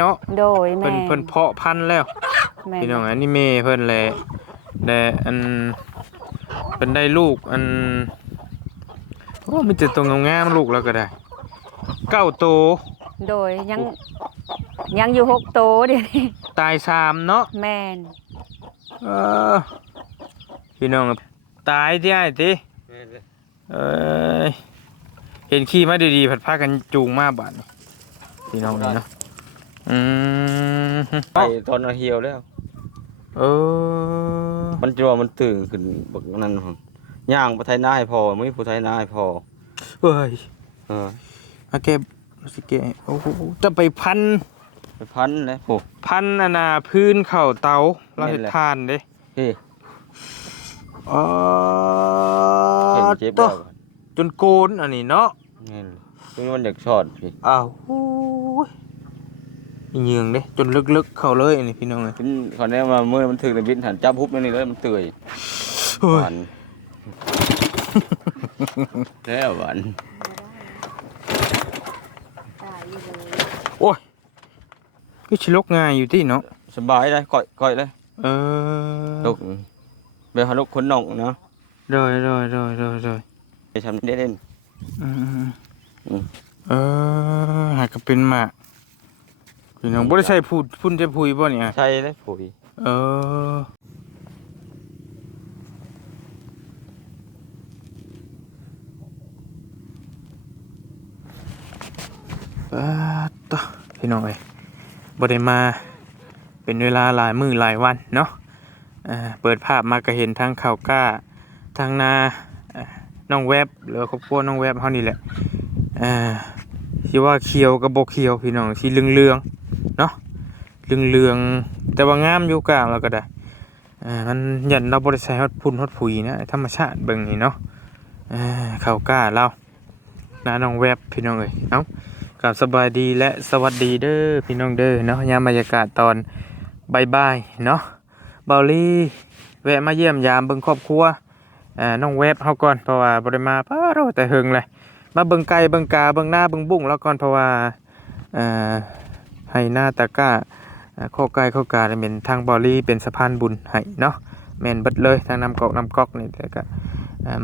เนาะโดยแม่เพิ่นเพิ่นเพาะพันธุ์แล้วแม่พี่น้องอันนี้แม่เพิ่นแหละแต่อันเพิ่นได้ลูกอันโอ้มีแต่ตัวงามๆลูกแล้วก็ได้เก้าโตวโดยยังยังอยู่หกโตวเดี๋ยวนี้ตายสามเนาะแม่นเออพี่น้องตายที่ไอ้ติเอ้ยเห็นขี้มาดีๆผัดพากันจูงมาบาดนี่พี่น้องนี่เนาะ อืมไปตอนเอาเหี่ยวแล้ว เออมันจะว่ามันตื่นขึ้นบักนั่นหั่นย่างบ่ไทยนาให้พอมื้อผู้ไทยนาให้พอเอ้ยเออมาเก็บสิเก็บโอ้โหจะไปพัน ไปพันเลยโอ้พันอันนาพื้นเข่าเตาเรานี่เห็ดแหละทานเด้พี่อ๋อเห็นเจ็บตัแล้ววจนโกนอันนี้เนาะนี่คือมันอยากชอดพี่อ้าวโอ้ยอี เหยืองเด้จนลึกๆ เข้าเลยอันนี้พี่น้องเอ้ยกินขอแนี้มามื้อมันถึงในบินหันจับฮุบนั่นนี่เลยมันเตื่อยเฮ้ย หวานแล้วหวานโอ้ยก็ชิลกง่ายอยู่ที่เนาะสบายได้ก่อยก่อยเลยเออลูกเบลฮาลูกคนน้องเนาะโดยโดยโดยโดยโดยไปทำได้เล่นอืมอืม เออหากก็เป็นหมาก พี่น้องบ่ได้ใส่พูดพุ่นจะพุยบ่เนี่ย ใช่เลยปุ๋ยเออ ปาดต่อพี่น้องเอ้ยบ่ได้มา เป็นเวลาหลายมื้อหลายวันเนาะอ่าเปิดภาพมาก็เห็นทางข่าวกล้าทางนาอ่าน้องแวบหรือครอบครัวน้องแวบเฮานี่แหละอ่าสิว่าเขียวกับบ่เขียวพี่น้องสิเหลืองๆเนาะ เหลืองๆแต่ว่างามอยู่กลางแล้วก็ได้อ่ามันยันเราบริใช้ฮอดพุ่นฮอดผุยนะธรรมชาติเบิ่งนี่เนาะอ่าเขากล้าเรานาน้องแวบพี่น้องเอ้ยเอ้ากับสบายดีและสวัสดีเด้อพี่น้องเด้อเนาะยามบรรยากาศตอนบายๆเนาะเบาลี่แวะมาเยี่ยมยามเบิ่งครอบครัวอ่าน้องแวบเฮาก่อนเพราะว่าบ่ได้มาป้าโราแต่หึงเลยมาเบิ่งไก่เบิ่งกาเบิ่งหน้าเบิ่งบุ้งแล้วก่อนเพราะว่าอ่าให้หน้าตะก้า ข้อไก่ข้อกาเป็นทางบอลี่เป็นสะพานบุญให้เนาะแม่นบดเลยทางนำกอกนำกอกนี่แต่ก็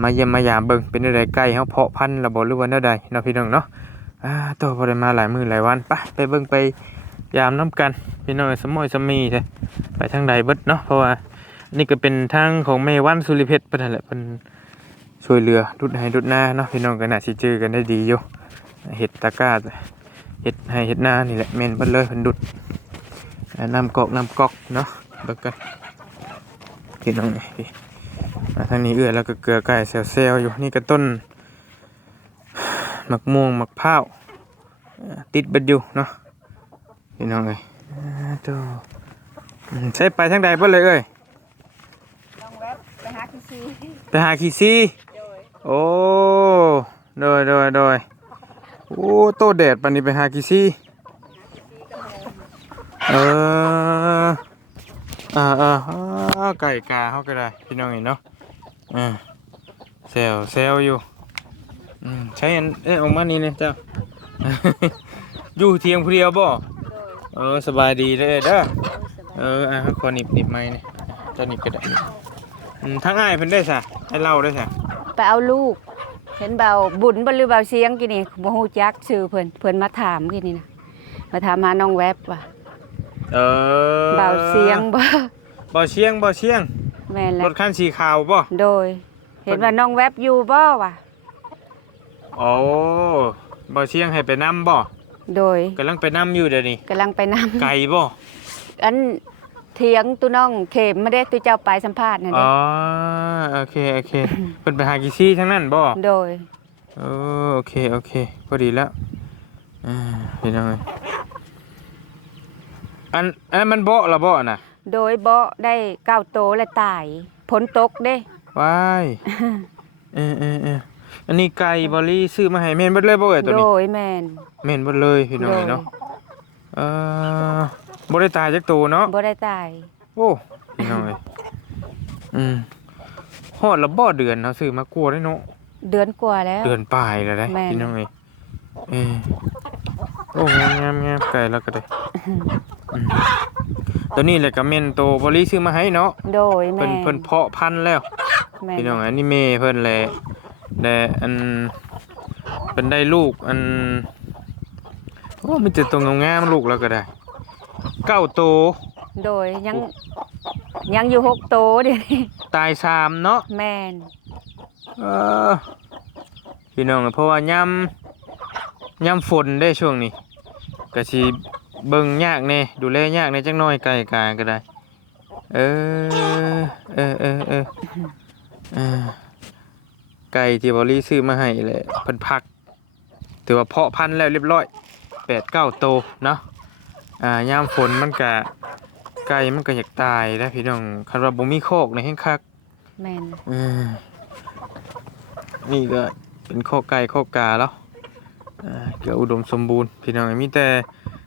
มาเยี่ยมมายามเบิ่งเป็นอะไดไก่เฮาเพาะพันธุ์ระบ่หรือว่าแนวใดเนาะพี่น้องเนาะอ่าตัวบ่ได้มาหลายมื้อหลายวันไปไปเบิ่งไปยามน้ำกันพี่น้องสมอยสมีใช่ไปทางใดเบิดเนาะเพราะว่านี่ก็เป็นทางของแม่วันสุริเพชรเพิ่นนั่นแหละเพิ่นช่วยเหลือดุดให้ดุดหน้าเนาะพี่น้องก็น่าสิเจอกันได้ดีอยู่เฮ็ดตะกร้าเฮ็ดให้เฮ็ดหน้านี่แหละแม่นเบิดเลยเพิ่นดุด นำกอกนำกอกเนาะเบิกกันกินตรงนี้พี่มาทางนี้เอื้อแล้วก็เกลือไก่เซลเซลอยู่นี่ก็ต้นมักม่วงมักพร้าวอ่าติดเบัดอยู่เนาะพี่น้องเอ้ยอ่าโตอืมใช้ไปทางใดเบ่เลยเอ้ยน้องแวบไปหาที่ซีไปหาขี้ซีโอ้โดยโดยโดยโอ้โตแดดปันนี้ไปหาขี้ซี เอออ่าอ่าอ่าไก่กาเขาก็ได้พี่น้องเห็นเนาะอ่าเซลเซลอยู่อืมใช้อันเอ๊ะออกมานี่เนี่ยเจ้า อยู่เทียงผู้เดียวบ่เออสบายดีเลยเด้อเอออะขอหนิบหนิบไม้นี่เจ้าหนิบก็ได้อืมทั้งอ้ายเพิ่นได้ซะให้เล่าได้ซะไปเอาลูก เห็นเบาบุญบ่หรือเบาเสียงกินนี่บ่ฮู้จักชื่อเพิ่นเพิ่นมาถามกินนี่นะมาถามหาน้องแวบว่า เออเบาเสียงบ่บ่เชียงบ่เชียงแม่นแหรละถคันสีขาวบ่โดย เห็นว่าน้องแวบอยู่บ่วะโอ้บ่เชียงให้ไปนํบ่โดยกำลังไปนํอยู่เดี๋ยวนี้กำลังไปนำไก่บ่อันเถียงตุน้องเข็มไม่ได้ตุเจ้าไปสัมภาษณ์นั่นอ๋เด้อโอเคโอเคเป็นไปหากี่ซี่ทั้งนั้นบ่โดยโอโอเคโอเคพอดีแล้วอ่าพี่น้องเอ้ย อันอันนั้นมันเบาะละเบาะน่ะโดยบ่ได้เก้าโตและตายผลตกเด้ ว้ายเออเออเอออันนี้ไก่บอลลี่ซื้อมาให้แม่นเบิดเลยบ่เอ้ยตัวโดนี้ยแม่นแม่นเบิดเลยพี่น้องเอ้ยเนาะเออบ่ได้ตายจักตัวเนาะบ่ได้ตายโอ้พี่น้องเอ้ยอืมฮอดละบ่เดือนเนาะซื้อมากลัวได้เนาะ เดือนกว่าแล้ว เดือนปลายแล้วได้แม่น พี่น้องเอ้ยเออ โอ้งามงามงามไก่แล้วก็ได้ตัวนี้แหละก็แม่นโตวบริซื้อมาให้เนาะโดยแม่เพิ่นเพิ่นเพาะพันธุ์แล้ว แม่พี่น้องอันนี้แม่เพิ่นแหละแต่อันเพิ่นได้ลูกอันโอ้มีแต่ตัวงามๆลูกแล้วก็ได้เก้าโตวโดยยังยังอยู่หกโตวเดี๋ยวนี้ตายสามเนาะ แม่นเออพี่น้องเพราะว่ายามยามฝนได้ช่วงนี้ ก็สิเบิ่งยากแน่ดูแลยากแน่จักหน่อยไก่กาก็ได้ เออเออเออเออเออไก่ที่บอลี่ซื้อมาให้แหละเพิ่นพักถือว่าเพาะพันธุ์แล้วเรียบร้อยแปดเก้าโตเนาะอ่ายามฝนมันก็ไก่มันก็อยากตายนะพี่น้องคันว่าบ่มีโคกในแห่งคักแม่นอืมนี่ก็เป็นข้อไก่ข้อกาแล้ว เกี่ยวอุดมสมบูรณ์พี่น้องมีแต่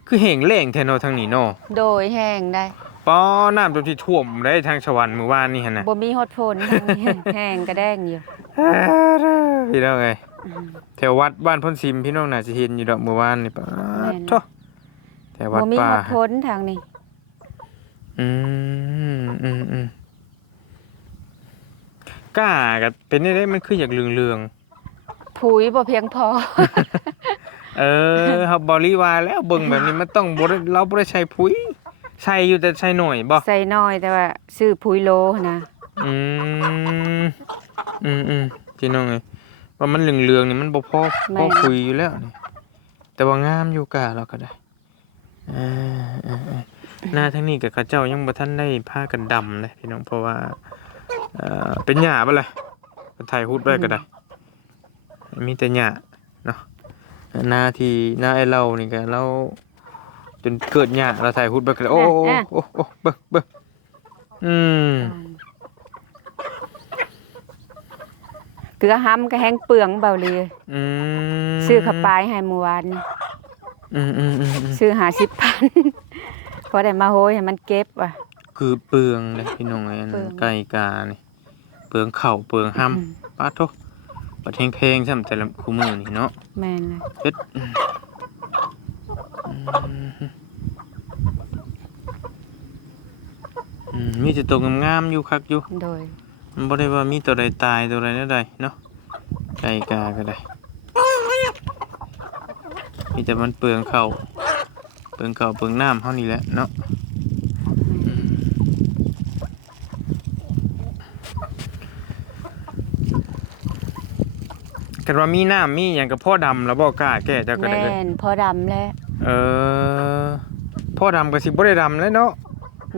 คือเหงเล่งแทนเนาะทางนี้เนาะโดยแห้งได้ป้อน้ำจนที่ท่วมได้ทางชวันเมื่อวานนี่ฮะนะบ่มีฮอดฝนทางนี้แห้งกระแดงอยู่พี่น้องไงอืมแถววัดบ้านพ้นซิมพี่น้องน่าจะเห็นอยู่ดอกเมื่อวานนี่ป้าแม่นโทแถววัดบ่มีป่าฮอดฝนทางนี้อืมอืมอืมกล้ากับเป็นได้มันคืออยากเรืองๆ ปุ๋ยบ่เพียงพอ เออเฮาบริวารแล้วเบิ่งแบบนี้มันต้องบ่ได้เราบ่ได้ใช้ปุ๋ยใช้อยู่แต่ใช้หน่อยบ่ใส่น้อยแต่ว่าซื้อปุ๋ยโลนะอืมอืมอืมพี่น้องเอ้ยว่ามันเหลืองๆนี่มันบ่พอพอคุยอยู่แล้วนี่แต่ว่างามอยู่กะเราก็ได้เออเออเออหน้าทั้งนี้กับเขาเจ้ายังบ่ทันได้ผ้ากันดำเลยพี่น้องเพราะว่าเอ่อเป็นหญ้าบ่ล่ะก็ถ่ายรูปไว้ก็ได้ มีแต่หญ้าเนาะหน้าที่หน้าไอ้เรานี่ก็เราจนเกิดหญ้าเราถ่ายรูปไว้ก็ได้โอ้โอ้โอ้โอ้เบิ่งเบิ่งอืมเกลือห้ำก็แห้งเปลืองเบาเลยอืมซื้อขับปลายให้เมื่อวานนี่อืมอืมอืมอืมซื้อหาสิบพันพอได้มาโหยให้มันเก็บว่ะ คือเปลืองเลยพี่น้องไอ้อันเปลืองไก่กานี่เปลืองเข่าวเปลืองห้อืมำป้าโทป ระเทงเพลงใช่ไหมแต่ละคู่มือนี่เนาะแม่นเลยเฮ็ดอืมอืมมีแต่ตัวงามๆอยู่คักอยู่โดยมันบ่ได้ว่ามีตัวใดตายตัวใดนั่นใดเนาะไก่กาก็ได้ มีแต่มันเปลืองเข่าวเปลืองเข่าวเปลืองน้ำเท่านี้แหละเนาะ กันว่ามีน้ำมีอย่างกับพ่อดำแล้วบอกกล้าแก่เจ้าก็ได้แม่เลยนพอดำแล้วเออพ่อดำก็สิบ่ได้ดำแล้วเนาะ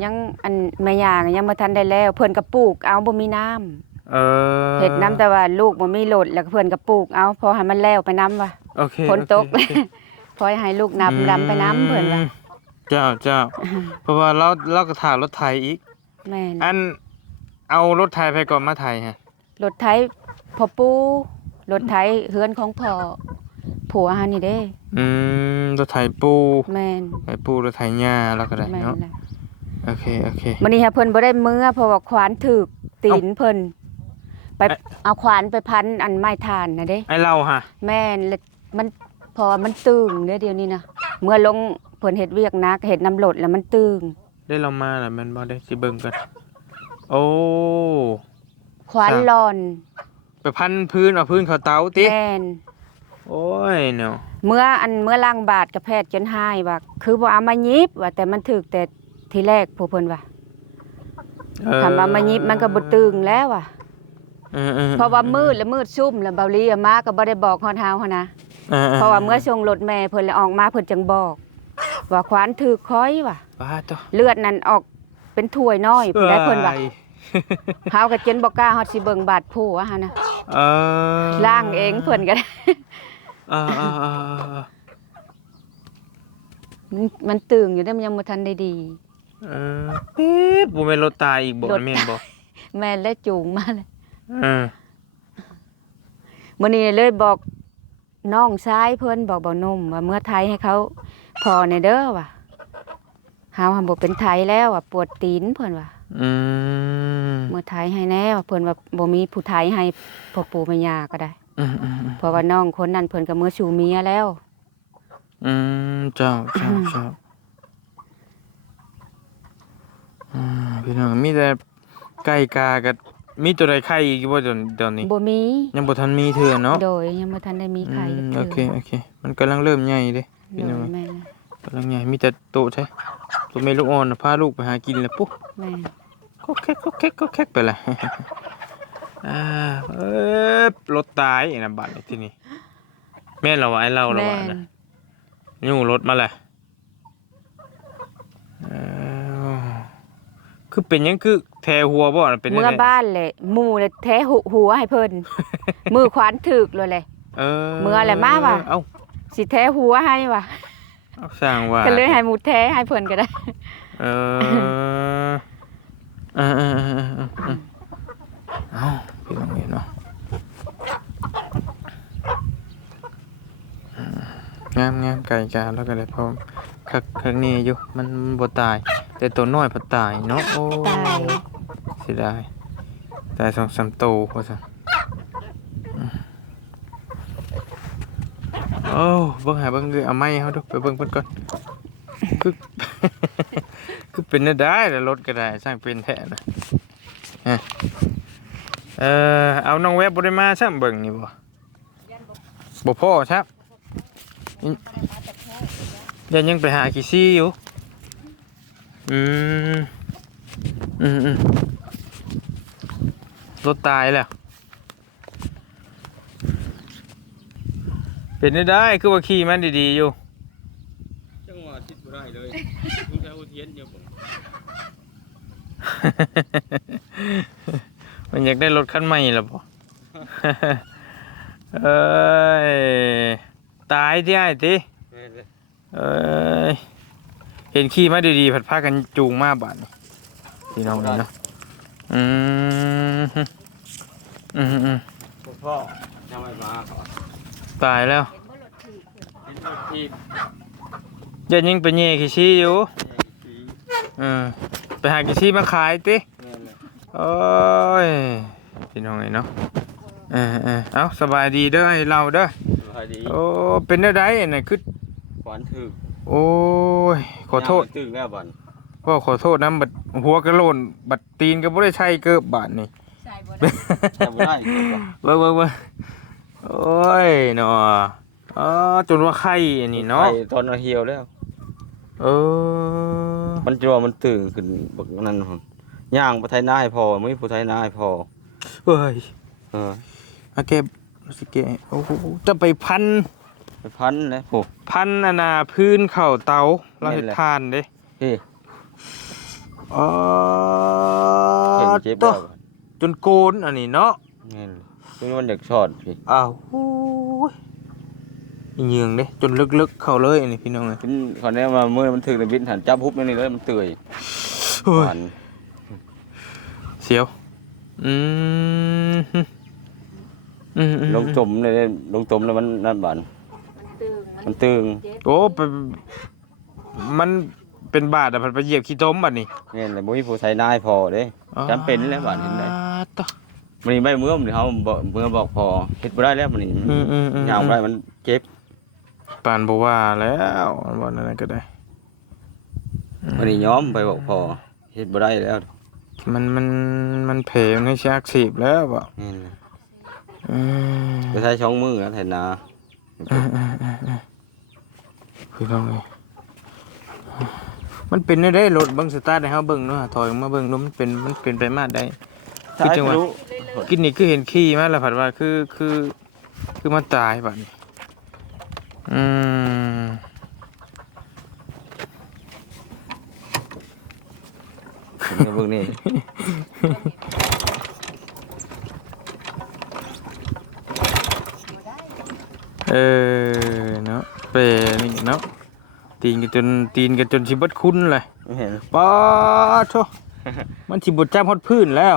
ยังอันแม่ย่างยังบ่ทันได้แล้ว เพิ่นก็ปลูกเอาบ่มีน้ำเออเฮ็ดน้ำแต่ว่าลูกบ่มีโหลดแล้วก็เพิ่นก็ปลูกเอาพอให้มันแล้วไปน้ำว่ะ โอเคฝนตก โอเคโอเคพอให้ลูกนับดำไปน้ำเพิ่นว่าอืมเจ้าเจ้า เพราะว่าเราเราก็ถ่ายรถไถอีก แม่นอันเอารถไถไปก่อนมาไถฮะ รถไถพ่อปู่ รถไถเฮือนของพ่อผัวเฮานี่เด้อืมรถไถปูแม่นไถปูรถไถหญ้าแล้วก็ได้แม่นเนาะแหละโอเคโอเค มื้อนี้ฮะเพิ่นบ่ได้มือเพราะว่าขวานถึกตีนเพิ่นไปเอ๊ะเอาขวานไปพันอันไม้ทานน่ะเด้ ไอเราฮะแม่นแล้วมันพอมันตึงเด้อเดี๋ยวนี้นะเมื่อลงเพิ่นเฮ็ดเวียกหนักเฮ็ดน้ำลดแล้วมันตึงได้เรามาแล้วแมันบ่ได้สิเบิ่งกัน โอ้ ขวานครับร้อน ไปพันพื้นเอาพื้นเขาเตาติแม่นโอ้ยเนาะเมื่ออันเมื่อล้างบาดกับแพทย์จนหายว่าคือบ่เอามายิบว่าแต่มันถึกแต่ทีแรกผู้เพิ่นว่าเออคำว่ามายิบมันก็บ่ตึงแล้วว่ะออออเพราะว่ามืดแล้วมืดซุ่มแล้วเบาลีอะมาก็บ่ได้บอกฮอดเฮาหันนะออเพราะว่าเมื่อส่งรถแม่เพิ่นแล้วออกมาเพิ่นจังบอก ว่าขวานถึกค้อยว่ะบ้าตัวเลือดนั่นออกเป็นถ้วยน้อยเพิ่นได้เพิ่นว่า อ้ย เฮาก็จนบ่กล้าฮอดสิเบิ่งบาดผู้ว่าหั่นน่ะเออล้างเองเพิ่นก็ได้เออเออเออเออมันมันตึงอยู่ได้มันยังบ่ทันได้ดี เออปี๊บบ่แม่นรถตายอีกบ่รถแม่นบ่แม่นและจูงมาเลยเออมื่อนี้เลยบอกน้องชายเพิ่นบอกเบาหนุ่มว่าเมื่อไทยให้เขาพอในเด้อว่ะเฮาหำบ่เป็นไทยแล้วว่ะปวดตีนเพิ่นว่า อืมเมื่อไทยให้แน่ว่าเพิ่นว่าบ่มีผู้ไทยให้พ่อปู่แม่ย่าก็ได้ อืมอืมอืมเพราะว่าน้องคนนั้นเพิ่นก็เมื่อสู่เมียแล้ว อืมเจ้าเจ้าเจ้าพี่น้องมีแต่ไก่กากับมีตัวใดไข่อีกบ่ตอนตอนนี้ บ่มี ยังบ่ทันมีเทื่อเนาะโดยยังบ่ทันได้มีใครอืมโอเคโอเค มันกำลังเริ่มใหญ่เด้ พี่โดน้องยแม่นกำลังใหญ่มีแต่โตใช่ตัวแม่ลูกอ่อนน่ะพาลูกไปหากินแล้วปุ๊บ แม่น ก็แคกก็แคกก็แคกไปเลยอ่าเอ๊ะรถตายนะบัดนี้ที่นี่แม่นเราไอ้เราเราแม่อะนนะยู่รถมาเลยเอ้าคือเป็นหยังคือแทหัวบ่น่ะเป็นเมื่อจั่งใดบ้านเลยหมู่เลยแท้หุหัวให้เพิ่นมือขวานถึกเลยเลยเออเมื่ออะไรมาว่ะเอ้าสิแท้หัวให้ว่ะเอาสร้างว่าก็เลยให้หมูแท้ให้เพิ่นก็ได้ เออเออเออเออเออเออเอ้าพี่น้องเนาะงามงามไก่กาแล้วก็เลยพอคักคักนี่อยู่มันบ่ตาย แต่ตัวน้อยพัดตายเนาะโอ้ตายเสียดายตายสองสามตัวว่าซั่โอ้เบิ่งหาเบิ่งเลยเอาไม้เฮาดูไปเบิ่งเพิ่นก่อนคือ คือเป็นได้ได้แต่รถก็ได้สร้างเป็นแท้นะฮะเออเอาน้องเว็บบ่ได้มาซ้ํเบิ่งนี่บ่บ่พอครับยังยังยังไปหากี่ซี่อยู่อืมอืมอืมรถตายแล้ว เป็นได้ได้คือว่าขี่มันดีๆอยู่ จังหวะคิดบ่ได้เลยคุณแค่อุเทียนเดียวผม มันอยากได้รถคันใหม่หรอปะเอ้ย ตายที่ไอ้ทีเอ้ย เห็นขี่มาดีๆผัดพากันจูงมาบาดนี่พี่น้องนี่เนาะ อืมฮึอืมฮึอืมพ่อยังไม่มาขอตายแล้วเห็นรถทีบยันยิงไปเย่ขี้ชี้อยู่สีเออ ไปหาขี้ชี้มาขายติแม่นเลยโอ้ยพี่น้องนี่เนาะเออเออเอาสบายดีเด้อให้เราเด้อสบายดีโอ้เป็นได้ไดอันน่ะคือขวานถึกโอ้ยขอโทษย่างตึงแล้วบันพ่อขอโทษนะบัดหัวกระโหลนบัดตีนก็บ่ได้ใช่เกิบบาดนี่ใช่บ่ได้แต่บ่ได้เบิ่งเบิ่งเบิ่งโอ้ยเนาะอ๋อจนว่าไข้อันนี้เนาะไอ้ตอนเราเหี่ยวแล้ว เออ มันจัวมันตื่นขึ้นบักนั้นหั่นย่างบ่ไทยนาให้พอไม่ผู้ไทยนาให้พอเฮ้ยเอออาเก็บสิเกะโอ้โหจะไปพัน ไปพันแล้วโอ้พันอันน่ะพื้นเข่าเตาเราเฮ็ดนี่แหละ ทานเด้พี่อ๋อเห็นเจ็บตัแล้ววจนโกนอันนี้เนาะ นี่ซึ่งมันอยากชอดพี่อ้าวโอ้ย เหยืองเด้จนลึกๆ เข้าเลยอันนี้พี่น้องเอ้ยขึ้นคราวนี้มาเมื่อมันถึงในบินหันจับฮุบนี่เลยมันเตื่อยเฮ้ยหันเสียว อืมฮึอืมอืลงจมเลยลงจมแล้วมันนั่นบานตึงมันตึงโอ้ไปมันเป็นบาดอะพันไปเหยียบขี้ต้มบัดนี่นี่แหละบ่มีผู้ใช้นายพอเด้ จำเป็นแล้วบาดเห็นได้ อ่าต่อมันนี่ไม่เมื่อมันเขาบอกเมื่อบอกพอเฮ็ดบ่ได้แล้วมันนี่อืมอืมอืม ยาวบ่ได้มันเจ็บ ปานบอกว่าแล้ววันนั้นก็ได้มันนี่ยอมไปบอกพอเฮ็ดบ่ได้แล้วมันมันมันเพมันให้ชักสีบแล้วบ่นี่แหละอืมไปใช้ช่องมือนะแทนนาอืมอืมอืมอืมคือต้องเลยมันเป็นได้ได้รถเบิ่งสตาร์ทให้เฮาเบิ่งเนาะถอยออกมาเบิ่งดูมันเป็นมันเป็นไปมาได้ คือจังหวะรู้กินนี่คือเห็นขี้มาแล้วผัดว่าคือคือคือมันตายบัดนี้ อืมเบิ่งนี่เออเนาะเปรนี่เนาะตีนกันจนตีนกันจนสิเบิดคุณเลยไม่เห็นป้าโทมันสิบดจ้ำฮอดพื้นแล้ว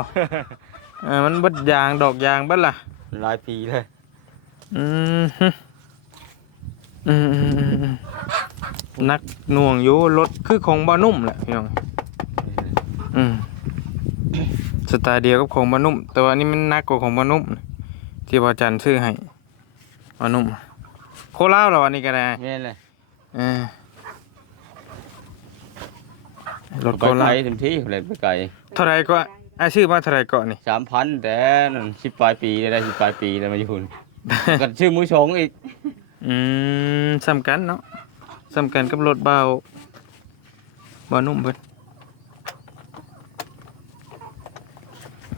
เออมันเบิดยางดอกยางเบิดล่ะหลายปีเลยอืมฮึ อืมอืมอืมอืมนักหน่วงอยู่รถคือของบานุ่มแหละพี่น้องอืมสไตล์เดียวกับของบานุ่ม แต่ว่าอันนี้มันหนักกว่าของบานุ่ม ที่ว่าจันซื้อให้บานุ่ม โคราชเหรออันนี้ก็ได้แม่นเลยเออรถไปก็ไกลลาเต็มที่เลยไปไกลเท่าไรก็อาชื่อมาเท่าไรก็นี่ สามพันแต่นั่นสิบปลายปีได้สิบปลายปีได้มาอยู่คุณก็ชื่อมือชงอีก อืมสำคัญเนาะสำคัญกับรถเบาเบานุ่มเพิ่น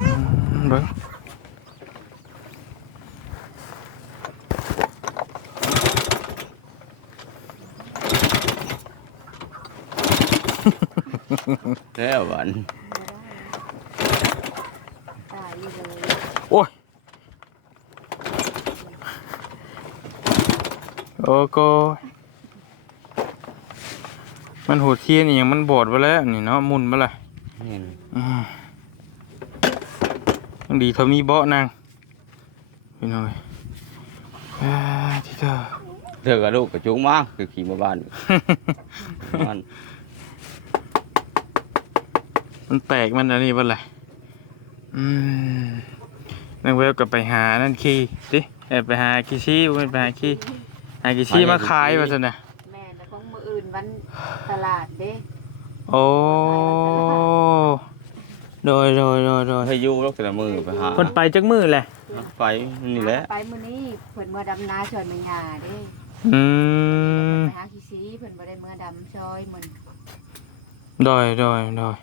อืมเบิ่งแล้ววัน ตายอยู่เลย โอ้ย โอ้โกมันหัวเทียนอหย่างมันบอดไปแล้ว นี่เนาะหมุนไปเลยนี่อืมยังดีเท่ามีเบาะนั่งพี่น้อยอ่าที่เธอเธอกับลูกกับจุ้งมากคือขี่มาบ้านมันมันแตกมันอะไรบ้างไรอืมนังเวลกับไปหานั่นขี้ดิเอ้ยไปหากิชี่มันไปหาขี้หากิชี่มาขายว่าสินะแม่แล้วของมืออื่นวันตลาดเด้โอ้โดยโดยโดยโดยให้อยูรถแต่ละมือไปหาคนไปจักมือแหละไปนี่แหละไปมื้อนี้เพิ่นมาดำนาช่วยแม่ย่าเด้อืมไปหาขี้ซีเพิ่นบ่ได้มาดำช่วยมันโดยโดยโดย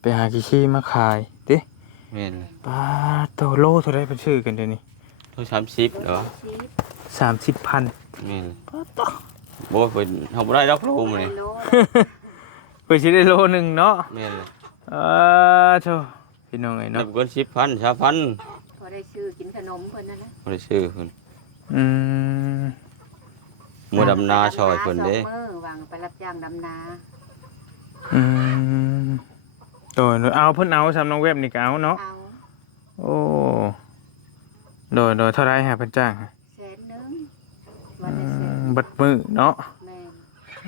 ไปหากิชี่มาขายดิแม่นเลยป้าโตโลเท่าไรเป็นชื่อกันเดี๋ยวนี้ทุกสามสิบเหรอซี สามสิบพันแม่นเลยบ่เป็นทำบ่ได้ดอกลูกมันนี่โลเพื่อชิได้โลหนึ่งเนาะแม่นเลยเออโธ่พี่น้องไงนัเนาะบเกินสิบพันสามพันพอได้ชื่อกินขนมเพิ่นนั่นนะบ่ได้ซื้อเพิ่นอืมมือดำนาชอยเพิ่นเด้สองมื้อวางไปรับจ้างดำนาอืมโดยโดยเอาเพิ่นเอาสำน้องเว็บนี่ก็เอาเนาะเอาโอ้โดยโดยเท่าไรฮะเพิ่นจ้างฮะแสนหนึง อืวันละแสนมบัดมือเนาะแม่น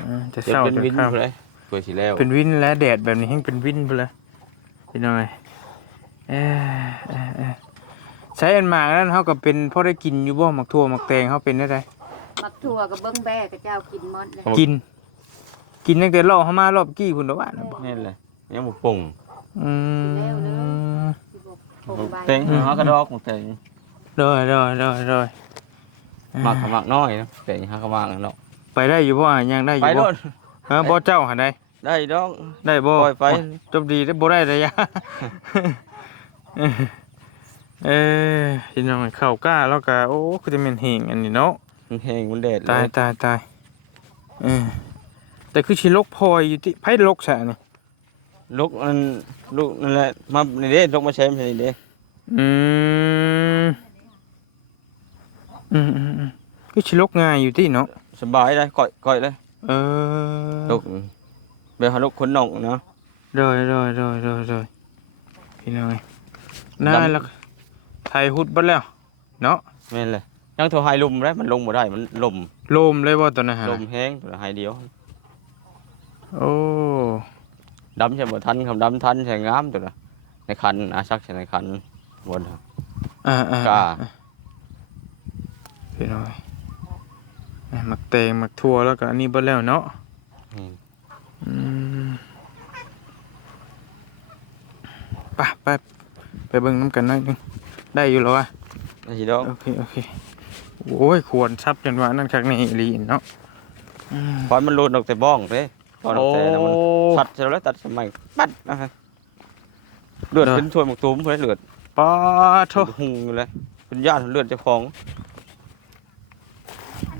อ่าจะเดี๋ยวเศร้าเป็นจะวินข้ามพุ่นเลยเพื่อสิแล้วเป็นวินและแดดแบบนี้ให้เป็นวินไปเลยพี่น้อยเอ้อเอ้อเอ้อใช้อันหมากนั้นเขาก็เป็นพ่อได้กินอยู่บ่หมักทั่วหมักแตงเขาเป็นได้ไดมักทั่วกับเบิ้งแบ่กับเจ้ากินหมดเลยกิน กินตั้งแต่รอบเขามารอบกี้พุ่นแล้วว่านะบ่นี่นเลยยังบ่ปรุงอืม สิบอกผมใบ เต็งหากระดอกของเต็งโดยโดยโดยโดย มักขมักน้อยนะเต็งหากระมักเนาะไปได้อยู่บ่อะยังได้อไปยู่โลบ่ดฮะบ่เจ้าหาได้ได้ดอก ได้บ่ปล่อยไป จบดีได้บ่ได้ระยะ เออพี่น้องเข้ากล้าแล้วก็โอ้คือจะเป็นเหงอันนี้เนาะ มันแห้งมันแดดเลตายยตายตายเออแต่คือชิลกพลอยอยู่ที่ไพ่ลกแฉะนี่ลูกมันลูกนั่นแหละมาในเด้ลูกมาใช้มันในเด้อืม อืมอืมอืมคือชิลกง่ายอยู่ที่เนาะสบายได้ก่อยก่อยเลยเออลกเบลหาลกคนน่องเนาะโดยโดยโดยโดยโดยพี่น้อยน่าล้วไทยฮุดบัดแล้ว เนาะแม่นเลยยังโทรหายลมได้มันลงบ่ได้มันลมลมเลยว่าตอนนั้นฮะลมแห้งตัวหายเดียว โอ้ดำใช่บ่ทันคำดำทันใช่งามตัวนะในคันอาชักใช่ในคันบนอ่าอ่ากล้า พี่น้อยอะหมักแตงหมักทั่วแล้วก็อันนี้บัดแล้วเนาะนี่อืมไปไปไปเบิ่งน้ำกันหน่อยหนึงได้อยู่แล้ววะได้สิดอกโอเคโอเคโอ้ยควรซับจนว่านั่นคักนี่อีหลีเนาะอืมพอนมันหลุดออกแต่บ้องเด้พอนออกแต่แล้วมันโอ้ตัดเสร็จแล้วตัดสมัยปัดนะครับเลือดเด้อขึ้นถ้วยหมกตุ้มเพื่อเลือดป้าโทหุงอยู่เลยเป็นญาติเลือดเจ้าของเ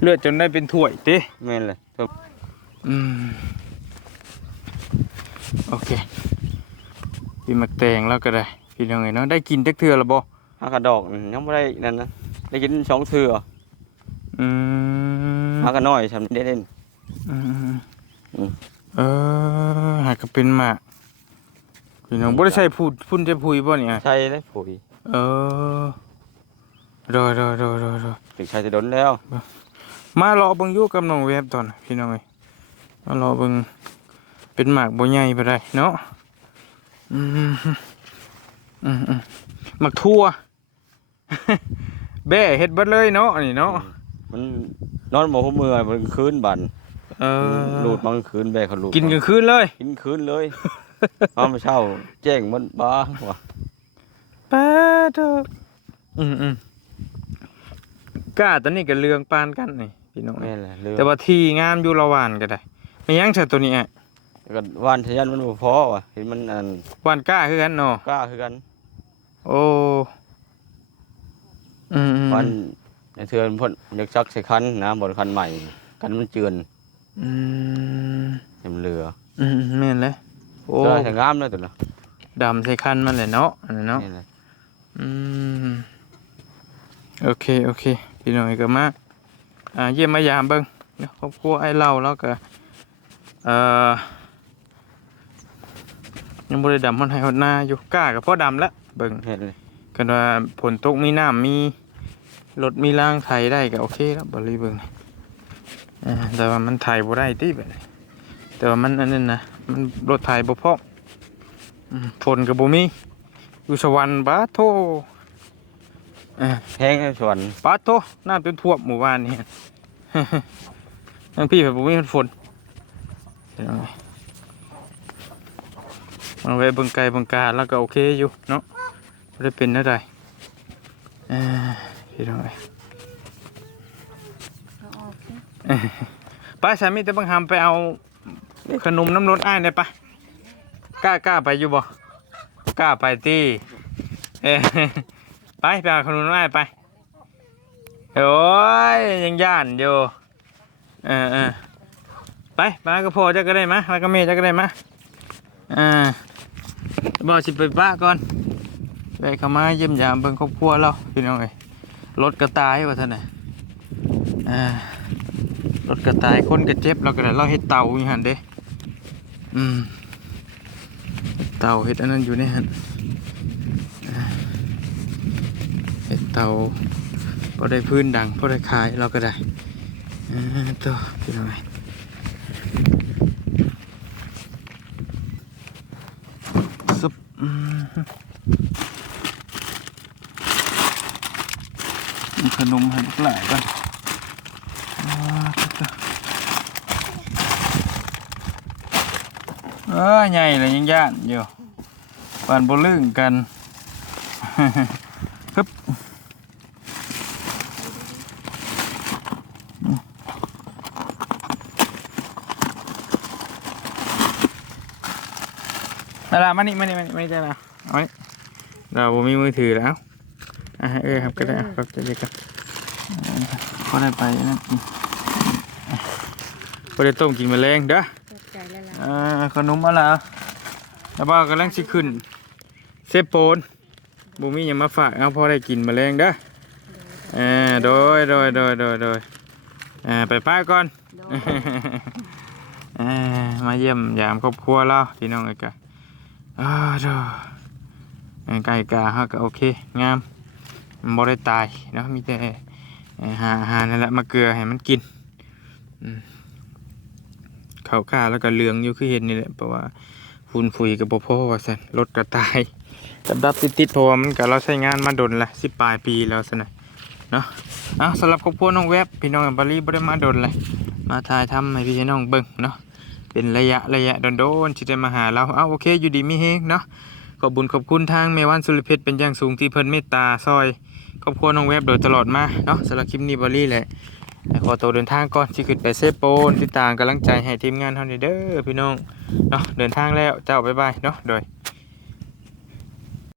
ลือดจนได้เป็นถ้วยติแม่นเลยเพิ่มอืมโอเคพี่หมักแตงแล้วก็ได้ พี่น้องไงเนาะได้กินจักเทื่อแล้วบ่หากระดอกยังไม่ได้นั่นนะได้กินสองเทื่ออืมหากระน้อยฉันได้เล่นอืมอืมเออหากก็เป็นหมากพี่น้องบ่ได้ใช้พูดพุ่นจะพุยบ่เนี่ยใช่ได้ผุยเออรอรอรอรอรอถึงใช้จะโดนแล้ว มารอเบิ่งอยู่กับน้องเวฟตอนน่ะพี่น้องเอ้ยมารอเบิ่งเป็นหมากบ่ใหญ่บ่ได้เนาะอืมอืมอืมหมักทั่วแบ่เฮ็ดเบิดเลยเนาะอันนี้เนาะมันนอนหมอหัวมือมันคืนบันเออลูดมากลางคืนแบกเขาลูดกินกลางคืนเลย กินคืนเลยมาเมื่อเช้าแจ้งมันบ้าว่ะป้าเถอะอืมอืมกล้าตอนนี้ก็เลืองปานกันนี่ พี่น้องแม่นแหละเรือแต่ว่าที่งามอยู่ละหวานก็ได้ไม่ยังใช่ตัวนี้อะแล้วก็วานทะยันมันบ่พอว่ะเห็นมันอันหวานกล้าคือกันเนาะกล้าคือกัน โอ้อืมอืมวันในเทือนพ่นอยากชักใส่คันนะบนคันใหม่คันมันเจือนอืมเต็มเรืออืมแม่นเลยโอ้เรือใส่งามเลยตัวละดำใส่คันมันเลยเนาะอันนั้นเนาะนี่แหละอืมโอเคโอเคพี่น้อยก็มาอ่า เยี่ยมมายามเบิ้งเดี๋ยวครอบครัวไอ้เล่าแล้วก็เอ่อยังบริดำมันให้หดหน้าอยู่กล้ากับพ่อดำแล้วเบิ้งเห็นเลยกันว่าฝนตกมีน้ำมีรถมีร่างไถได้ก็โอเคแล้วบริเบิ้งอ่าแต่ว่ามันไถบ่ได้ติแบบนี้แต่ว่ามันอันนั้นนะมันรถไถบ่พออืมฝนกับบ่มีอยู่สวรรค์บาโทอ่า แห้งให้สวนปาโทน้ำจนท่วมหมู่บ้านนี่ทั้งพี่แบบบ่มีฝนเดี๋ยวนมันไว้บิ่งไกลบิ่งกาแล้วก็โอเคอยู่เนาะบ่ได้เป็นอะไรพี่น้องเอ้ยไปสามีแต่บางหามไปเอาขนมน้ำรสอ้ายได้ปะกล้ากล้าไปอยู่บ่กล้าไปตีเอ ไปไปเอาขนมน้ำอ้าไปโอ้ยยังย่านอยู่เออเออไปมาก็พอจะก็ได้มะมาก็เมจะก็ได้มะอ่าบอกสิไปป้าก่อนไปเข้ามาเยี่ยมยามเบิ่งครอบครัวเราพี่น้องเอ้ยรถกระตายว่าท่านน่ะอ่ารถกระตายคนกระเจ็บเราก็ได้เราเฮ็ดเตาอยู่หันเด้อืมเฮ็ดเตาเฮ็ดอันนั้นอยู่ในหันอ่า เตาพอได้พื้นดังพอได้ขายเราก็ได้ตัวพี่น้องไอ้ซุปอืมมีขนมให้ลูกหลานก่อนเออใหญ่เลยยังย่านอยู่ปานบ่ลึงกันฮึบ เอาล่ะมานี่มานี่มานี่มานี่ได้แล้วเอานี่เราบ่มีมือถือแล้วอะเออครับก็ได้เอาครับจะเด็กครับอ่าก็ได้ไปนะก็ได้ต้มกินแมลงเด้ออ่าขนมอะไรอะแล้วบ้ากำลังสิขึ้นเซฟโปนบ่มีหยังมาฝากเอาพอได้กินแมลงเด้ออ่าโดยโดยโดยโดยโดยอ่าไปป้าก่อน อ่ามาเยี่ยมยามครอบครัวเราพี่น้องเอกะ อ้าเด้อไก่กาฮะก็โอเค งามบ่ได้ตายเนาะมีแต่หาอาหารนั่นแหละมาเกลือให้มันกินเขาข่าแล้วก็เหลืองอยู่คือเห็นนี่แหละเพราะว่าฝุ่นฟุยกับบ่พอว่าซั่นรถก็ตายกับดับติดๆเพราะว่ามันก็เราใช้งานมาดนละสิปลายปีแล้วซั่นน่ะเนาะเอาสำหรับครอบครัวน้องแวบพี่น้องบาลีบ่ได้มาดนเลยมาถ่ายทำให้พี่น้องเบิ่งเนาะ เป็นระยะระยะโดนๆที่จะมาหาเราเอาโอเคอยู่ดีมีเฮงเนาะขอบบุญขอบคุณทางเมวันสุริเพชรเป็นอย่างสูงที่เพิ่นเมตตาซอยครอบครัวน้องเว็บโดยตลอดมาเนาะสำหรับคลิปนี้บอลลี่แหละขอตัวเดินทางก่อนที่ขึ้นไปเซโปนที่ต่างกำลังใจให้ทีมงานเท่านี้เด้อพี่น้องเนาะเดินทางแล้วเจ้าบ๊ายบายเนาะโดย